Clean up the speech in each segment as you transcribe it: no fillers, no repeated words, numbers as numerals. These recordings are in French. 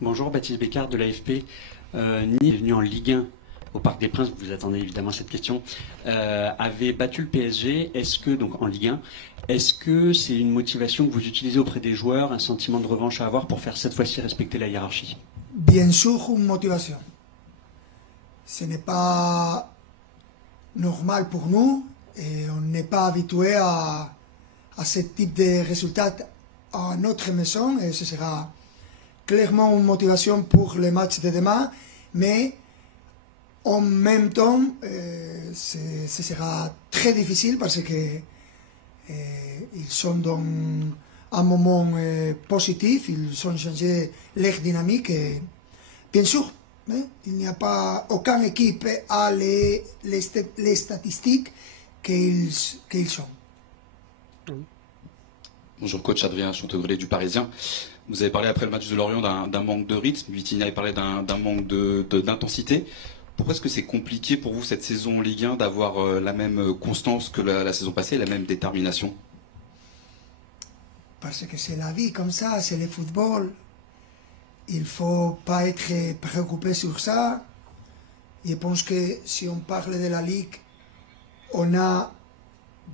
Bonjour, Baptiste Bécard de l'AFP. Nice est venu en Ligue 1 au Parc des Princes, vous attendez évidemment cette question, avait battu le PSG. Est-ce que, donc en Ligue 1, est-ce que c'est une motivation que vous utilisez auprès des joueurs, un sentiment de revanche à avoir pour faire cette fois-ci respecter la hiérarchie? Bien sûr, une motivation. Ce n'est pas normal pour nous et on n'est pas habitué à ce type de résultats à notre maison et ce sera clairement une motivation pour les matchs de demain, mais en même temps, ce sera très difficile parce que ils sont dans un moment positif, ils ont changé leur dynamique. Et, bien sûr, il n'y a pas aucune équipe à les statistiques qu'ils ont. Bonjour coach, Adrien Chantegrelet du Parisien. Vous avez parlé après le match de Lorient d'un manque de rythme, Vitinha avait parlé d'un manque d'intensité. Pourquoi est-ce que c'est compliqué pour vous cette saison en Ligue 1 d'avoir la même constance que la saison passée, la même détermination? Parce que c'est la vie comme ça, c'est le football. Il ne faut pas être préoccupé sur ça. Je pense que si on parle de la Ligue, on a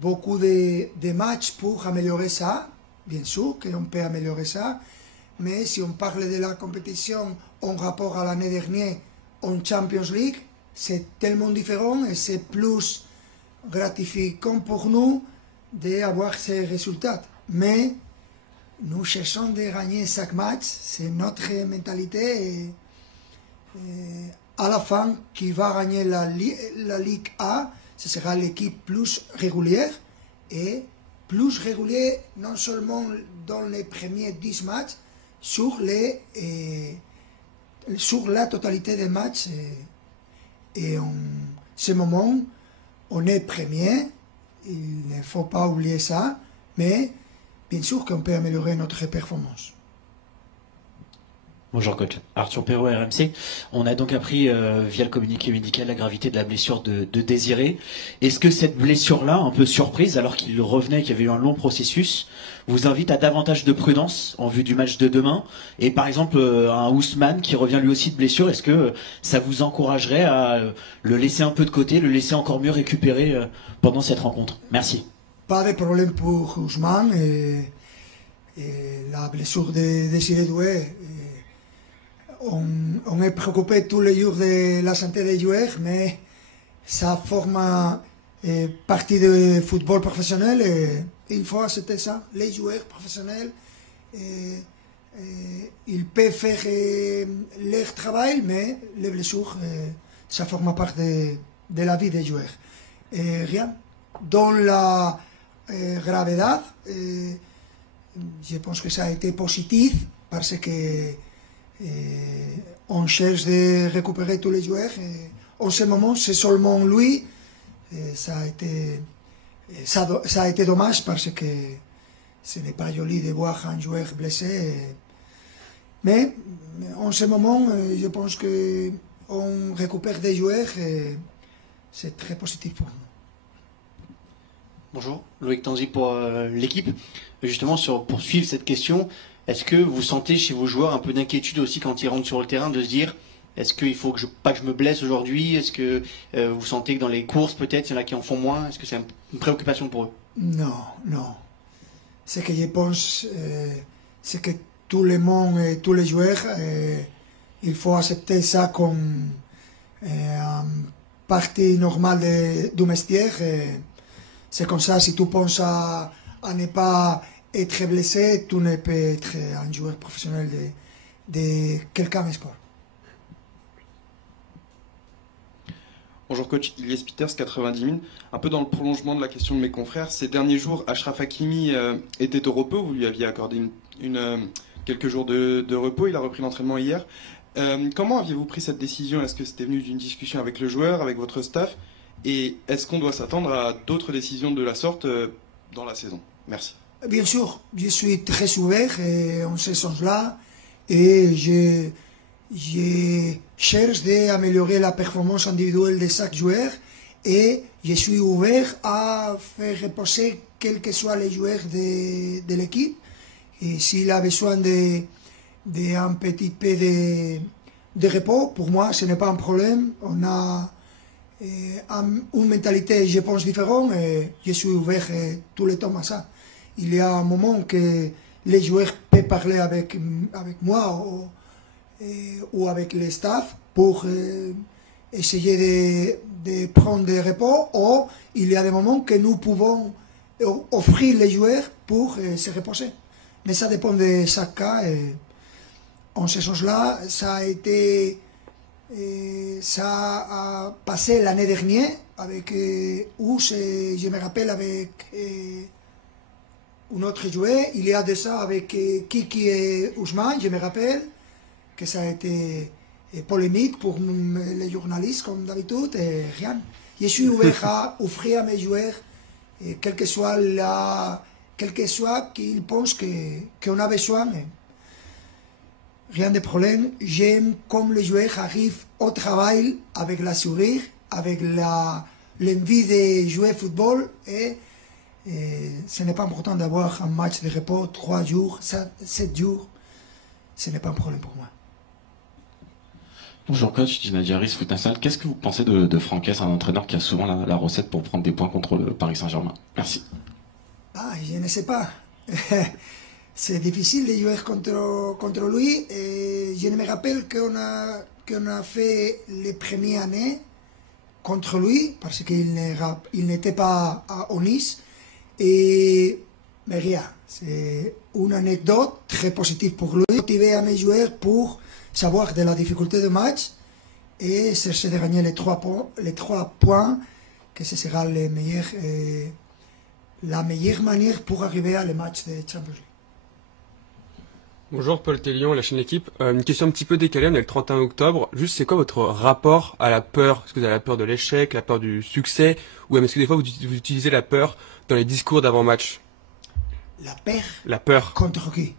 beaucoup de matchs pour améliorer ça. Bien sûr qu'on peut améliorer ça. Mais si on parle de la compétition en rapport à l'année dernière en Champions League, c'est tellement différent et c'est plus gratifiant pour nous d'avoir ces résultats. Mais nous cherchons de gagner chaque match, c'est notre mentalité. Et à la fin, qui va gagner la Ligue A, ce sera l'équipe plus régulière. Et plus régulière, non seulement dans les premiers 10 matchs, sur la totalité des matchs. Et en ce moment, on est premier, il ne faut pas oublier ça, mais bien sûr qu'on peut améliorer notre performance. Bonjour coach, Arthur Perrault, RMC. On a donc appris via le communiqué médical la gravité de la blessure de Désiré. Est-ce que cette blessure-là, un peu surprise, alors qu'il revenait, qu'il y avait eu un long processus, vous invite à davantage de prudence en vue du match de demain? Et par exemple, un Ousmane qui revient lui aussi de blessure, est-ce que ça vous encouragerait à le laisser un peu de côté, le laisser encore mieux récupérer pendant cette rencontre? Merci. Pas de problème pour Ousmane et la blessure de Désiré Doué. On est préoccupé tous les jours de la santé des joueurs, mais ça forme partie du football professionnel et il faut accepter ça. Les joueurs professionnels, ils peuvent faire leur travail, mais les blessures, ça forme partie de la vie des joueurs. Et rien. Dans la gravité, je pense que ça a été positif parce que on cherche de récupérer tous les joueurs. En ce moment, c'est seulement lui. Ça a été dommage parce que ce n'est pas joli de voir un joueur blessé. Mais en ce moment, je pense qu'on récupère des joueurs et c'est très positif pour nous. Bonjour, Loïc Tanzi pour l'équipe. Justement, pour suivre cette question, est-ce que vous sentez chez vos joueurs un peu d'inquiétude aussi quand ils rentrent sur le terrain de se dire est-ce qu'il faut pas que je me blesse aujourd'hui? Est-ce que vous sentez que dans les courses peut-être il y en a qui en font moins? Est-ce que c'est une préoccupation pour eux? Non, non. Ce que je pense, c'est que tout le monde et tous les joueurs, il faut accepter ça comme une partie normale du métier. C'est comme ça, si tu penses à ne pas être blessé, tu ne peux être un joueur professionnel de quelqu'un sport. Bonjour coach, Ilyes Peters, 90 000. Un peu dans le prolongement de la question de mes confrères, ces derniers jours, Achraf Hakimi était au repos, vous lui aviez accordé quelques jours de repos, il a repris l'entraînement hier. Comment aviez-vous pris cette décision? Est-ce que c'était venu d'une discussion avec le joueur, avec votre staff? Et est-ce qu'on doit s'attendre à d'autres décisions de la sorte dans la saison? Merci. Bien sûr, je suis très ouvert en ce sens-là et je cherche d'améliorer la performance individuelle de chaque joueur et je suis ouvert à faire reposer quels que soient les joueurs de l'équipe. Et s'il a besoin de d'un petit peu de repos. Pour moi, ce n'est pas un problème. On a une mentalité, je pense, différente et je suis ouvert tout le temps à ça. Il y a un moment que les joueurs peuvent parler avec moi ou avec le staff pour essayer de prendre des repos, ou il y a des moments que nous pouvons offrir les joueurs pour se reposer. Mais ça dépend de chaque cas. Et en ce sens-là, ça a passé l'année dernière avec je me rappelle avec un autre joueur, il y a de ça avec Kiki et Ousmane, je me rappelle que ça a été polémique pour les journalistes comme d'habitude, et rien. Je suis ouvert à offrir à mes joueurs, quel que soit qu'ils pensent qu'on a besoin. Rien de problème. J'aime comme les joueurs arrivent au travail avec la sourire, avec l'envie de jouer au football. Et ce n'est pas important d'avoir un match de repos 3 jours, 7 jours. Ce n'est pas un problème pour moi. Bonjour coach, Djinadi Harris, Foot National. Qu'est-ce que vous pensez de Franquès, un entraîneur qui a souvent la recette pour prendre des points contre le Paris Saint-Germain? Merci. Je ne sais pas. C'est difficile de jouer contre lui. Et je me rappelle qu'on a fait les premières années contre lui parce qu'il n'était pas au Nice. Mais rien. C'est une anecdote très positive pour lui. Motiver à mes joueurs pour savoir de la difficulté du match et chercher de gagner les 3 points, que ce sera la meilleure manière pour arriver à le match de Champions League. Bonjour, Paul Tellion, la chaîne L'équipe. Une question un petit peu décalée, on est le 31 octobre. Juste, c'est quoi votre rapport à la peur? Est-ce que vous avez la peur de l'échec, la peur du succès, ou même est-ce que des fois vous utilisez la peur dans les discours d'avant-match? La peur? La peur. Contre qui?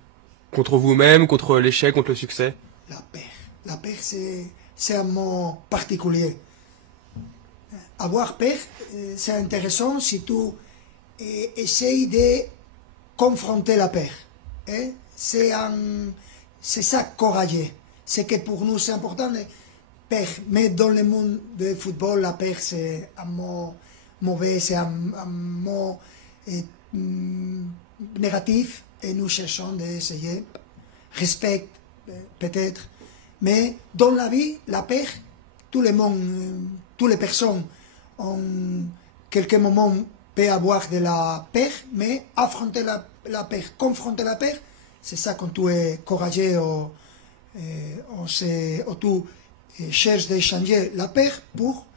Contre vous-même, contre l'échec, contre le succès? La peur. La peur, c'est un mot particulier. Avoir peur, c'est intéressant si tu essayes de confronter la peur. Hein? C'est ça courageux. C'est que pour nous c'est important. Peur. Mais dans le monde du football, la peur c'est un mot mauvais, c'est un mot négatif. Et nous cherchons d'essayer. Respect, peut-être. Mais dans la vie, la peur, tout le monde, toutes les personnes en quelques moments peuvent avoir de la peur, mais affronter la peur, confronter la peur, c'est ça quand tu es courageux ou tu cherches de changer la peur pour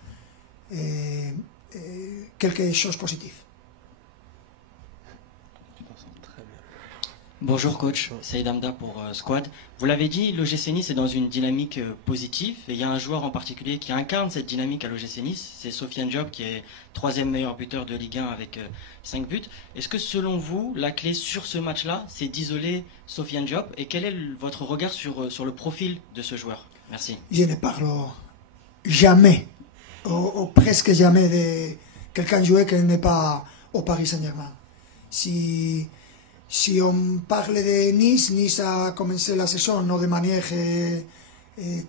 quelque chose de positif. Bonjour coach, Saïd Hamda pour Squad. Vous l'avez dit, l'OGC Nice est dans une dynamique positive et il y a un joueur en particulier qui incarne cette dynamique à l'OGC Nice, c'est Sofiane Diop qui est 3e meilleur buteur de Ligue 1 avec 5 buts. Est-ce que selon vous, la clé sur ce match-là, c'est d'isoler Sofiane Diop et quel est votre regard sur le profil de ce joueur? Merci. Je ne parle jamais, ou presque jamais de quelqu'un joué qui n'est pas au Paris Saint-Germain. Si on parle de Nice, Nice a commencé la saison non de manière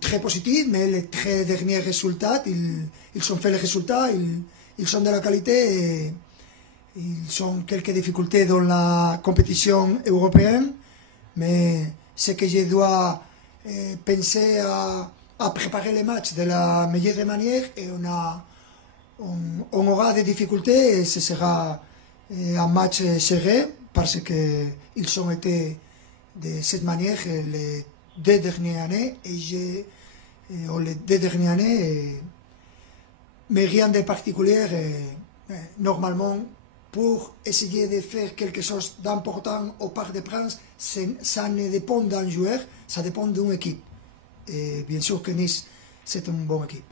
très positive, mais les 3 derniers résultats, ils ont fait les résultats, ils ont de la qualité, et ils ont quelques difficultés dans la compétition européenne, mais ce que je dois penser à préparer les matchs de la meilleure manière, et on aura des difficultés, et ce sera un match serré, parce qu'ils ont été de cette manière les 2 dernières années, mais rien de particulier. Normalement, pour essayer de faire quelque chose d'important au Parc des Princes, ça ne dépend d'un joueur, ça dépend d'une équipe. Et bien sûr que Nice, c'est une bonne équipe.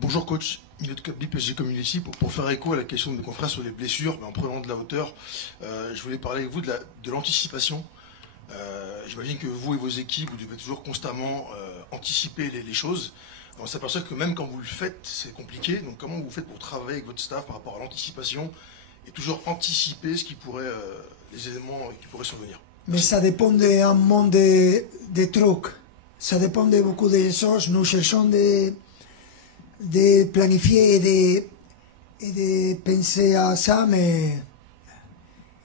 Bonjour coach, milieu de Cap PSG Community. Pour faire écho à la question de mes confrères sur les blessures, en prenant de la hauteur, je voulais parler avec vous de l'anticipation. J'imagine que vous et vos équipes, vous devez toujours constamment anticiper les choses. On s'aperçoit que même quand vous le faites, c'est compliqué. Donc comment vous faites pour travailler avec votre staff par rapport à l'anticipation et toujours anticiper ce qui pourrait, les éléments qui pourraient survenir? mais ça dépend d'un monde de trucs. Ça dépend de beaucoup de choses. Nous cherchons de planifier et de penser à ça, mais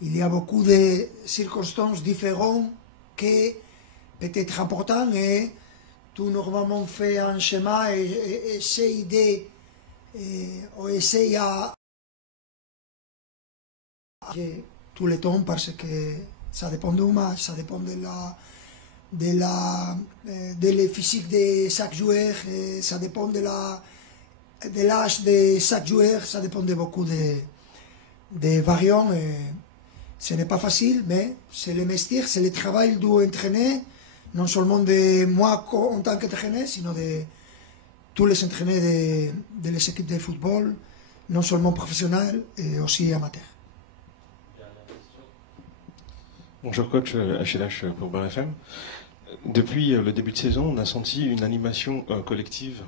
il y a beaucoup de circonstances différentes qui peuvent être importantes et tout normalement fait un schéma et essaye à tout le temps parce que ça dépend du match, ça dépend de le physique de chaque joueur, ça dépend de l'âge de chaque joueur, ça dépend de beaucoup de variantes. Ce n'est pas facile, mais c'est le métier, c'est le travail d'entraîner, non seulement de moi en tant qu'entraîneur, sinon de tous les entraîneurs de les équipes de football, non seulement professionnels, et aussi amateurs. Bonjour coach, HLH pour BRFM. Depuis le début de saison, on a senti une animation collective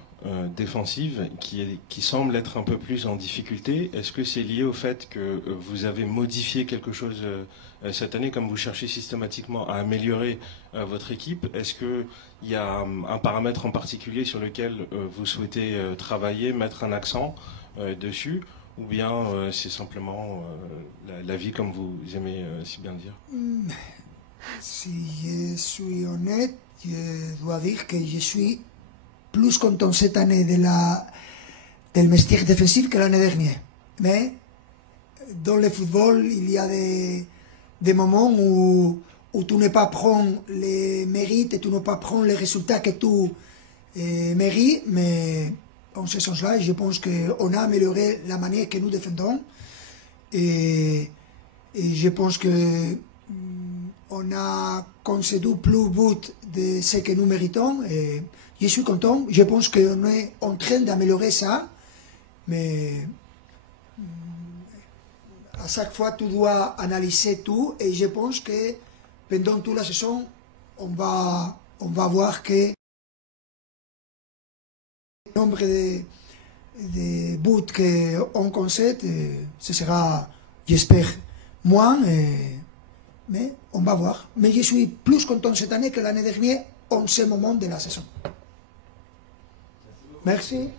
défensive qui semble être un peu plus en difficulté. Est-ce que c'est lié au fait que vous avez modifié quelque chose cette année, comme vous cherchez systématiquement à améliorer votre équipe? Est-ce qu'il y a un paramètre en particulier sur lequel vous souhaitez travailler, mettre un accent dessus? Ou bien c'est simplement la vie comme vous aimez si bien dire? Si je suis honnête, je dois dire que je suis plus content cette année del métier défensif que l'année dernière. Mais dans le football, il y a des moments où tu ne pas prendre les mérites et tu ne pas prendre les résultats que tu mérites, mais en ce sens-là, je pense qu'on a amélioré la manière que nous défendons et je pense que on a concédé plus de buts de ce que nous méritons et je suis content. Je pense qu'on est en train d'améliorer ça, mais à chaque fois tu dois analyser tout et je pense que pendant toute la saison, on va voir que le nombre de buts qu'on concède, ce sera, j'espère, moins. Mais on va voir. Mais je suis plus content cette année que l'année dernière en ce moment de la saison. Merci.